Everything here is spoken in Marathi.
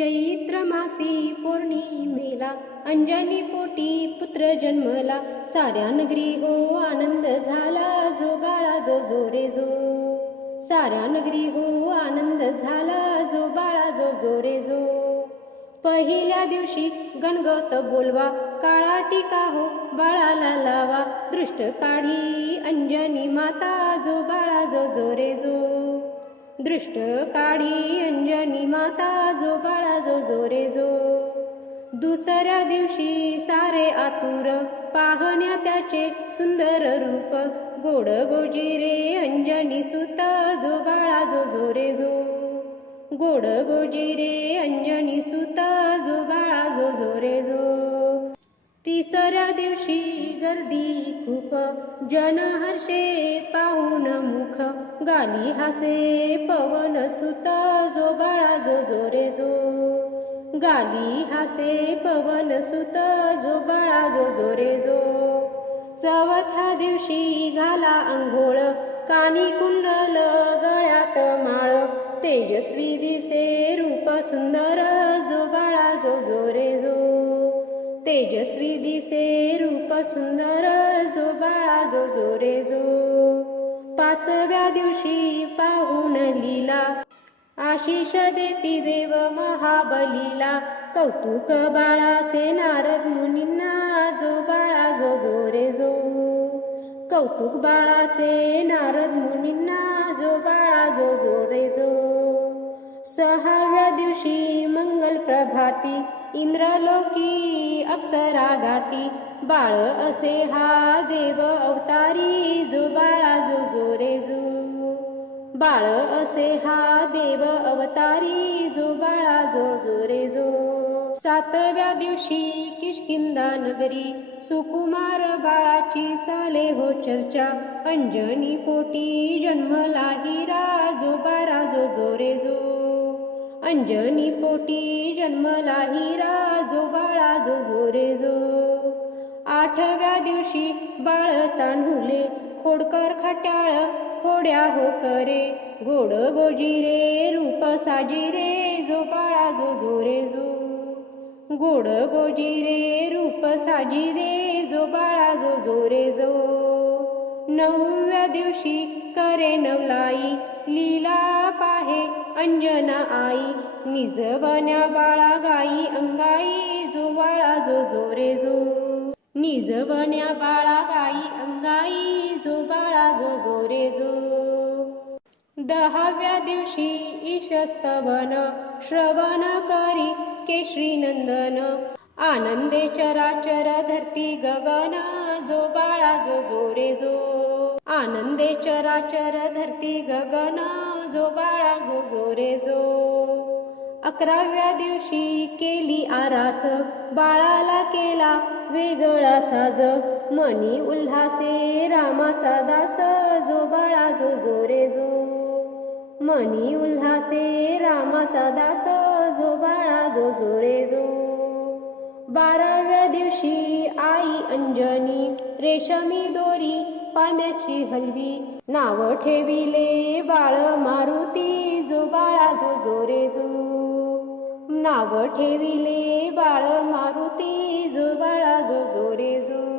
चैत्र मासी पौर्णिमेला अंजनी पोटी पुत्र जन्मला. साऱ्या नगरी हो आनंद झाला जो बाळा जो जो रे जो साऱ्या नगरी हो आनंद झाला जो बाळा जो जो रे जो पहिल्या दिवशी गणगत बोलवा काळा टीका हो बाळाला लावा. दृष्ट काढी अंजनी माता जो बाळा जो जो रे जो दृष्ट काढी अंजनी माता जो बाळा जो जोरे जो. दुसऱ्या दिवशी सारे आतुर पाहण्या त्याचे सुंदर रूप. गोड गोजिरे अंजनी सुत जो बाळा जो जोरे जो. गोड गोजिरे अंजनी सुत जो बाळा जो जो जो. तिसऱ्या दिवशी गर्दी खूप. जन हर्षे पाहून मुख. गाली हासे पवन सुत जो बाळा जो जोरे जो. गाली हासे पवन सुत जो बाळा जो जोरे जो. चौथ्या दिवशी घाला अंघोळ कानी कुंडल गळ्यात माळ. तेजस्वी दिसे रूप सुंदर जो बाळा जो जो जो. तेजस्वी दिसे रूप सुंदर जो बाळा जो जो रे जो पाचव्या दिवशी पाहून लीला. आशिष देती देव महाबलीला. कौतुक बाळाचे नारद मुनींना जो बाळा जो जो रे जो कौतुक बाळाचे नारद मुनींना जो बाळा जो जो रे जो सहाव्या दिवशी मंगल प्रभाती इंद्रलोकी अप्सरा गाती बाळ असे हा देव अवतारी जो बाळा जो जो रे जो. बाळ असे हा देव अवतारी जो बाळा जो जो रे जो. सातव्या दिवशी किष्किंदा नगरी सुकुमार बाळाची चाले हो चर्चा अंजनी पोटी जन्मला हिरा अंजनी पोटी जन्मला हिरा जो बाळा जो. जो रे जो आठव्या दिवशी बाळ तान्हुले खोडकर खट्याळ खोड्या हो करे. गोड गोजिरे रूप साजिरे जो बाळा जो जो. रे जो गोड गोजिरे रूप साजिरे जो बाळा जो जो रे जो. नवव्या दिवशी करे नवलाई लीला पाहे अंजना आई. निज बन्या बाळा गाई अंगाई जो बाळा जो जो रे जो. निज बन्या बाळा गाई अंगाई जो बाळा जो जो रे जो. दहाव्या दिवशी ईशस्तवन श्रवण करी केशरी नंदन. आनंदे चराचर धरती गगन जो बाळा जो जो रे जो. आनंदे चराचर धरती गगन जो बाळा जो जो रे जो अकराव्या दिवशी केली आरास बाळाला केला वेगळा साज मनी उल्हासे रामाचा दास जो बाळा जो जो रे जो मनी उल्हासे रामाचा दास जो बाळा जो जो रे जो बाराव्या दिवशी आई अंजनी रेशमी दोरी पाण्याची हलवी. नाव ठेविले बाळ मारुती जो बाळा जो जो रे जो. नाव ठेविले बाळ मारुती जो बाळा जो जो रे जो.